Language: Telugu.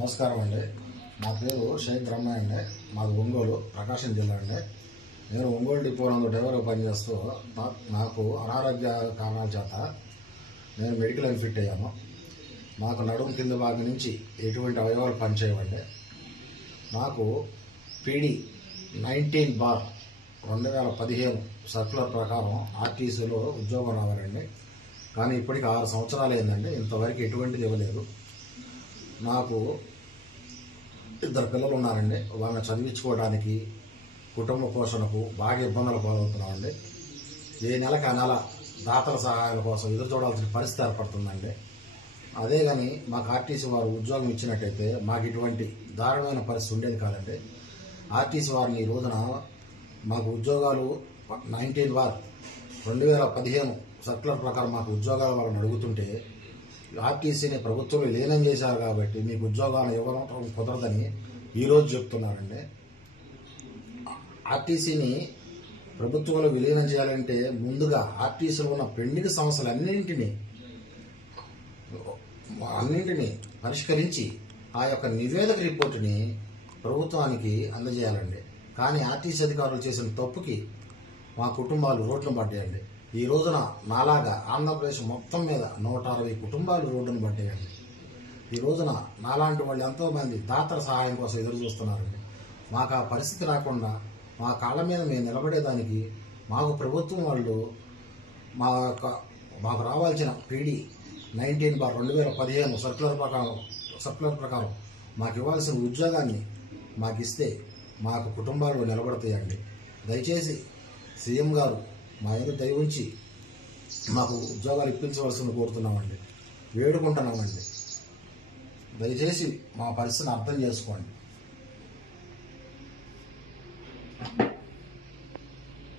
నమస్కారం అండి. నా పేరు షేక్ రమ్మ అండి. మాది ఒంగోలు, ప్రకాశం జిల్లా అండి. నేను ఒంగోలు డిపో నందు డ్రైవర్గా పనిచేస్తూ నాకు అనారోగ్య కారణాల చేత నేను మెడికల్ అని ఫిట్ అయ్యాను. నాకు నడుము కింద భాగం నుంచి ఎటువంటి అవయవాలు పనిచేయవండి. నాకు పీడీ 19/2015 సర్క్యులర్ ప్రకారం ఆర్టీసీలో ఉద్యోగం రావాలండి. కానీ ఇప్పటికి 6 సంవత్సరాలు అయిందండి. ఇంతవరకు ఎటువంటిది ఇవ్వలేదు. నాకు 2 పిల్లలు ఉన్నారండి. వాళ్ళని చదివించుకోవడానికి, కుటుంబ పోషణకు బాగా ఇబ్బందులు పాలవుతున్నామండి. ఏ నెలకు ఆ నెల దాతల సహాయాల కోసం ఎదురు చూడాల్సిన పరిస్థితి ఏర్పడుతుందండి. అదే కానీ మాకు ఆర్టీసీ వారు ఉద్యోగం ఇచ్చినట్టయితే మాకు ఇటువంటి దారుణమైన పరిస్థితి ఉండేది కాదండి. ఆర్టీసీ వారిని ఈ రోజున మాకు ఉద్యోగాలు 19/2015 సర్క్యులర్ ప్రకారం మాకు ఉద్యోగాలు వాళ్ళని అడుగుతుంటే ఆర్టీసీని ప్రభుత్వం లీనం చేశారు కాబట్టి మీకు ఉద్యోగాలు ఇవ్వడం కుదరదని ఈరోజు చెప్తున్నారండి. ఆర్టీసీని ప్రభుత్వంలో విలీనం చేయాలంటే ముందుగా ఆర్టీసీలో ఉన్న పెండింగ్ సమస్యలన్నింటినీ పరిష్కరించి ఆ యొక్క నివేదిక రిపోర్టుని ప్రభుత్వానికి అందజేయాలండి. కానీ ఆర్టీసీ అధికారులు చేసిన తప్పుకి మా కుటుంబాలు రోడ్లను పడ్డాయండి. ఈ రోజున నాలాగా ఆంధ్రప్రదేశ్ మొత్తం మీద 160 కుటుంబాలు రోడ్డును పడ్డాయండి. ఈ రోజున నాలాంటి వాళ్ళు ఎంతోమంది దాతల సహాయం కోసం ఎదురు చూస్తున్నారండి. మాకు ఆ పరిస్థితి రాకుండా మా కాళ్ళ మీద మేము నిలబడేదానికి మాకు ప్రభుత్వం వాళ్ళు మాకు రావాల్సిన పీడీ 19/2015 సర్క్యులర్ ప్రకారం మాకు ఇవ్వాల్సిన ఉద్యోగాన్ని మాకు ఇస్తే మాకు కుటుంబాలు నిలబడతాయండి. దయచేసి సీఎం గారు మా మీద దయ ఉంచి మాకు ఉద్యోగాలు ఇప్పించవలసింది కోరుతున్నామండి, వేడుకుంటున్నామండి. దయచేసి మా పరిస్థితిని అర్థం చేసుకోండి.